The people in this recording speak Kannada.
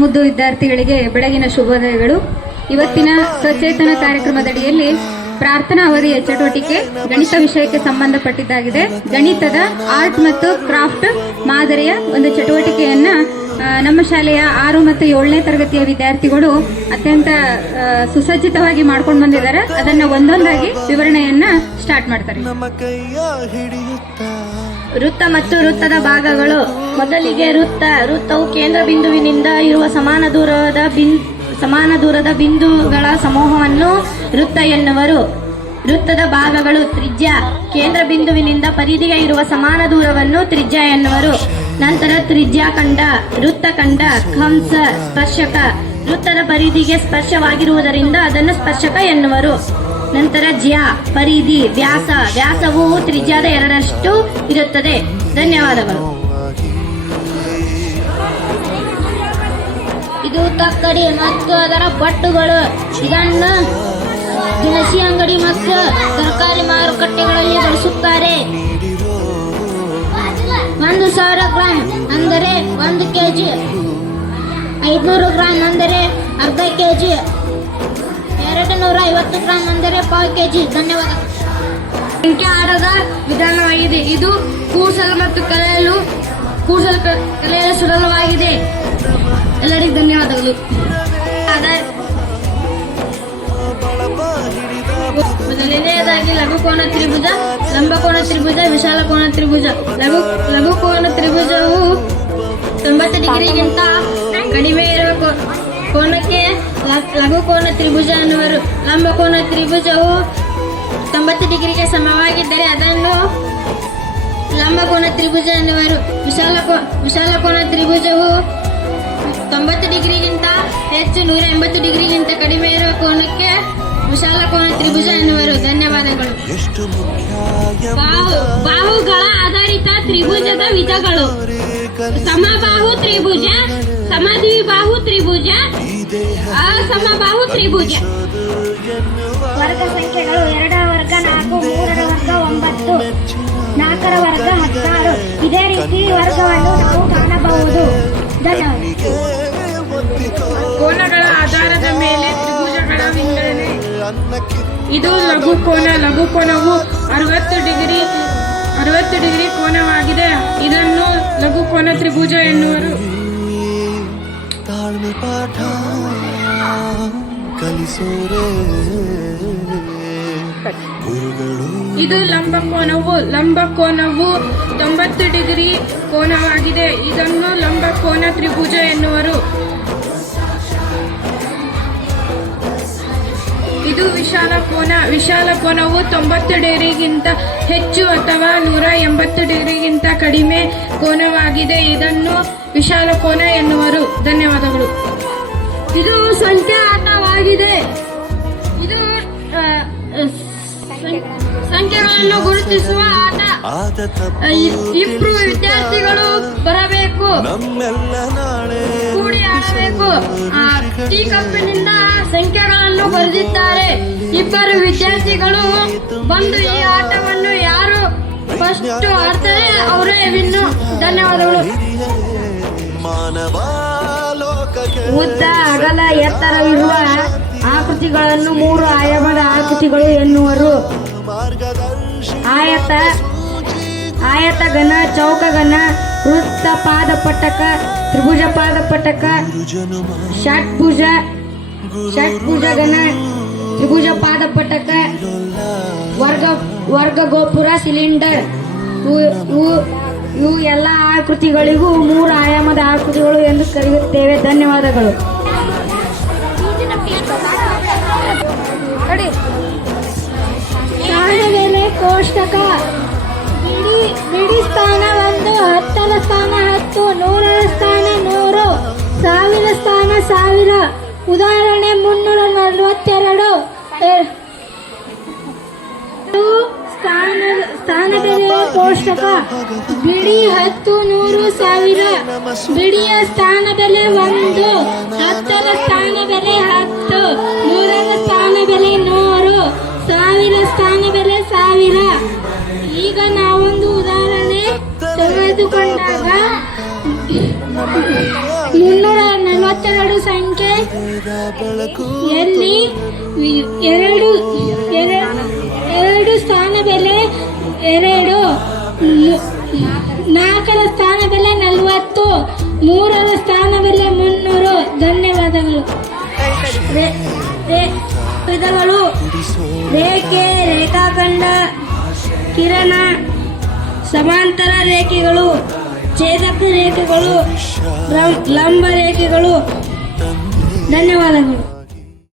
ಮುದ್ದು ವಿದ್ಯಾರ್ಥಿಗಳಿಗೆ ಬೆಳಗಿನ ಶುಭೋದಯಗಳು. ಇವತ್ತಿನ ಸಚೇತನ ಕಾರ್ಯಕ್ರಮದಡಿಯಲ್ಲಿ ಪ್ರಾರ್ಥನಾ ಅವಧಿಯ ಚಟುವಟಿಕೆ ಗಣಿತ ವಿಷಯಕ್ಕೆ ಸಂಬಂಧಪಟ್ಟಿದ್ದಾಗಿದೆ. ಗಣಿತದ ಆರ್ಟ್ ಮತ್ತು ಕ್ರಾಫ್ಟ್ ಮಾದರಿಯ ಒಂದು ಚಟುವಟಿಕೆಯನ್ನ ನಮ್ಮ ಶಾಲೆಯ 6 ಮತ್ತು 7ನೇ ತರಗತಿಯ ವಿದ್ಯಾರ್ಥಿಗಳು ಅತ್ಯಂತ ಸುಸಜ್ಜಿತವಾಗಿ ಮಾಡ್ಕೊಂಡು ಬಂದಿದ್ದಾರೆ. ಅದನ್ನ ಒಂದೊಂದಾಗಿ ವಿವರಣೆಯನ್ನ ಸ್ಟಾರ್ಟ್ ಮಾಡ್ತಾರೆ. ವೃತ್ತ ಮತ್ತು ವೃತ್ತದ ಭಾಗಗಳು. ಮೊದಲಿಗೆ ವೃತ್ತವು ಕೇಂದ್ರ ಬಿಂದುವಿನಿಂದ ಇರುವ ಸಮಾನ ದೂರದ ಬಿಂದುಗಳ ಸಮೂಹವನ್ನು ವೃತ್ತ ಎನ್ನುವರು. ವೃತ್ತದ ಭಾಗಗಳು. ತ್ರಿಜ್ಯ ಕೇಂದ್ರ ಬಿಂದುವಿನಿಂದ ಪರಿಧಿಗೆ ಇರುವ ಸಮಾನ ದೂರವನ್ನು ತ್ರಿಜ್ಯ ಎನ್ನುವರು. ನಂತರ ತ್ರಿಜ್ಯಾಖಂಡ, ವೃತ್ತಖಂಡ, ಕಂಸ, ಸ್ಪರ್ಶಕ. ವೃತ್ತದ ಪರಿಧಿಗೆ ಸ್ಪರ್ಶವಾಗಿರುವುದರಿಂದ ಅದನ್ನು ಸ್ಪರ್ಶಕ ಎನ್ನುವರು. ನಂತರ ಪರಿಧಿ, ವ್ಯಾಸವು ತ್ರಿಜ್ಯದ 2ರಷ್ಟು ಇರುತ್ತದೆ. ಧನ್ಯವಾದಗಳು. ಇದು ತಕ್ಕಡಿ ಮತ್ತು ಅದರ ಪಟ್ಟುಗಳು. ಇದನ್ನು ದಿನಸಿ ಅಂಗಡಿ ಮತ್ತು ತರಕಾರಿ ಮಾರುಕಟ್ಟೆಗಳಲ್ಲಿ ಬಳಸುತ್ತಾರೆ. 1000 ಗ್ರಾಂ ಅಂದರೆ 1 ಕೆಜಿ, 500 ಗ್ರಾಂ ಅಂದರೆ ಅರ್ಧ ಕೆಜಿ, 250 ಗ್ರಾಂ ಅಂದರೆ 1/4 ಕೆಜಿ. ಧನ್ಯವಾದಗಳು. ಸಂಖ್ಯೆ ಆಟದ ವಿಧಾನವಾಗಿದೆ. ಇದು ಕೂಸಲು ಮತ್ತು ಕಲಿಯಲು ಸುಲಭವಾಗಿದೆ. ಎಲ್ಲರಿಗೂ ಧನ್ಯವಾದಗಳು. ಮೊದಲನೆಯದಾಗಿ ಲಘುಕೋನ ತ್ರಿಭುಜ, ಲಂಬಕೋನ ತ್ರಿಭುಜ, ವಿಶಾಲ ಕೋನ ತ್ರಿಭುಜ. ಲಘುಕೋನ ತ್ರಿಭುಜವು 90 ಡಿಗ್ರಿಗಿಂತ ಕಡಿಮೆ ಇರುವ ಕೋನಕ್ಕೆ ಲಘುಕೋನ ತ್ರಿಭುಜ ಎನ್ನುವರು. ಲಂಬಕೋನ ತ್ರಿಭುಜವು 90 ಡಿಗ್ರಿಗೆ ಸಮವಾಗಿದ್ದರೆ ಅದನ್ನು ಲಂಬಕೋನ ತ್ರಿಭುಜ ಎನ್ನುವರು. ವಿಶಾಲ ಕೋನ ತ್ರಿಭುಜವು 90 ಡಿಗ್ರಿಗಿಂತ ಹೆಚ್ಚು 180 ಡಿಗ್ರಿಗಿಂತ ಕಡಿಮೆ ಇರುವ ಕೋನಕ್ಕೆ ವಿಶಾಲ ಕೋನ ತ್ರಿಭುಜ ಎನ್ನುವರು. ಧನ್ಯವಾದಗಳು. ಬಾಹುಗಳ ಆಧಾರಿತ ತ್ರಿಭುಜದ ವಿಧಗಳು. ಸಮಬಾಹು ತ್ರಿಭುಜ, ಸಮದ್ವಿಬಾಹು ತ್ರಿಭುಜ, ಅಸಮಬಾಹು ತ್ರಿಭುಜ. ವರ್ಗ ಸಂಖ್ಯೆಗಳು. 2ರ ವರ್ಗ 4, 3ರ ವರ್ಗ 9, 4ರ ವರ್ಗ 16. ಇದೇ ರೀತಿ ವರ್ಗವನ್ನು ನಾವು ಕಾಣಬಹುದು. ಧನ್ಯವಾದ. ಕೋನಗಳ ಆಧಾರದ ಮೇಲೆ ತ್ರಿಭುಜಗಳ ವಿಂಗಡಣೆ. ಇದು ಲಘುಕೋನ. ಲಘುಕೋನವು 60 ಡಿಗ್ರಿ ಕೋನವಾಗಿದೆ. ಇದನ್ನು ಲಘುಕೋನ ತ್ರಿಭುಜ ಎನ್ನುವರು. ಇದು ಲಂಬಕೋನವು. ಲಂಬಕೋನವು 90 ಡಿಗ್ರಿ ಕೋನವಾಗಿದೆ. ಇದನ್ನು ಲಂಬಕೋನ ತ್ರಿಭುಜ ಎನ್ನುವರು. ಇದು ವಿಶಾಲ ಕೋನ. ವಿಶಾಲ ಕೋನವು 90 ಡಿಗ್ರಿಗಿಂತ ಹೆಚ್ಚು ಅಥವಾ 180 ಡಿಗ್ರಿಗಿಂತ ಕಡಿಮೆ ಕೋನವಾಗಿದೆ. ಇದನ್ನು ವಿಶಾಲ ಕೋನ ಎನ್ನುವರು. ಧನ್ಯವಾದಗಳು. ಇದು ಸಂಖ್ಯಾ ಆಟವಾಗಿದೆ. ಇದು ಸಂಖ್ಯೆಗಳನ್ನು ಗುರುತಿಸುವ ಆಟ. ಇಬ್ರು ವಿದ್ಯಾರ್ಥಿಗಳು ಬರಬೇಕು, ಕೂಡಿ ಆಡಬೇಕು. ಟೀ ಕಪ್ಪಿನಿಂದ ಸಂಖ್ಯೆಗಳನ್ನು ಬರೆದಿದ್ದಾರೆ. ಇಬ್ಬರು ವಿದ್ಯಾರ್ಥಿಗಳು ಬಂದು ಈ ಆಟವನ್ನು ಯಾರು ಫಸ್ಟ್ ಆಡ್ತಾರೆ ಅವರೇ ವಿನ್ನು. ಧನ್ಯವಾದಗಳು. ಉದ್ದ, ಅಗಲ, ಎತ್ತರ ಇರುವ ಆಕೃತಿಗಳನ್ನು 3 ಆಯಾಮದ ಆಕೃತಿಗಳು ಎನ್ನುವರು. ಆಯತ ಘನ, ಚೌಕಘನ, ವೃತ್ತ ಪಾದಪಟ್ಟಕ, ತ್ರಿಭುಜ ಪಾದಪಟ್ಟಕ, ಷಟ್ಭುಜ ಘನ, ತ್ರಿಭುಜ ಪಾದಪಟ್ಟಕ, ವರ್ಗ ಗೋಪುರ, ಸಿಲಿಂಡರ್. ಇವು ಎಲ್ಲ ಆಕೃತಿಗಳಿಗೂ 3 ಆಯಾಮದ ಆಕೃತಿಗಳು ಎಂದು ಕರೆಯುತ್ತೇವೆ. ಧನ್ಯವಾದಗಳು. ಸ್ಥಾನಬೆಲೆ ಕೋಷ್ಟಕ. ಬಿಡಿ ಸ್ಥಾನ 1, 10ರ ಸ್ಥಾನ 10, 100ರ ಸ್ಥಾನ 100, 1000 ಸ್ಥಾನ 1000. ಉದಾಹರಣೆ 342. ಸ್ಥಾನಬೆಲೆ ಕೋಷ್ಟಕ. ಬಿಡಿ 10, 100, 1000. ಬಿಡಿಯ ಸ್ಥಾನ ಬೆಲೆ 1, 10ರ ಸ್ಥಾನ ಬೆಲೆ 10, 100ರ ಸ್ಥಾನ ಬೆಲೆ 100, 1000 ಸ್ಥಾನ ಬೆಲೆ 1000. ಈಗ ನಾವೊಂದು ಉದಾಹರಣೆ ತೆಗೆದುಕೊಂಡಾಗ 342 ಯಲ್ಲಿ ಎರಡು ಸ್ಥಾನ ಬೆಲೆ 2, 4ರ ಸ್ಥಾನ ಬೆಲೆ 40, 3ರ ಸ್ಥಾನ ಬೆಲೆ 300. ಧನ್ಯವಾದಗಳು. ವಿಧಗಳು: ರೇಖೆ, ರೇಖಾಖಂಡ, ಕಿರಣ, ಸಮಾಂತರ ರೇಖೆಗಳು, ಛೇದಕ ರೇಖೆಗಳು, ಲಂಬ ರೇಖೆಗಳು. ಧನ್ಯವಾದಗಳು.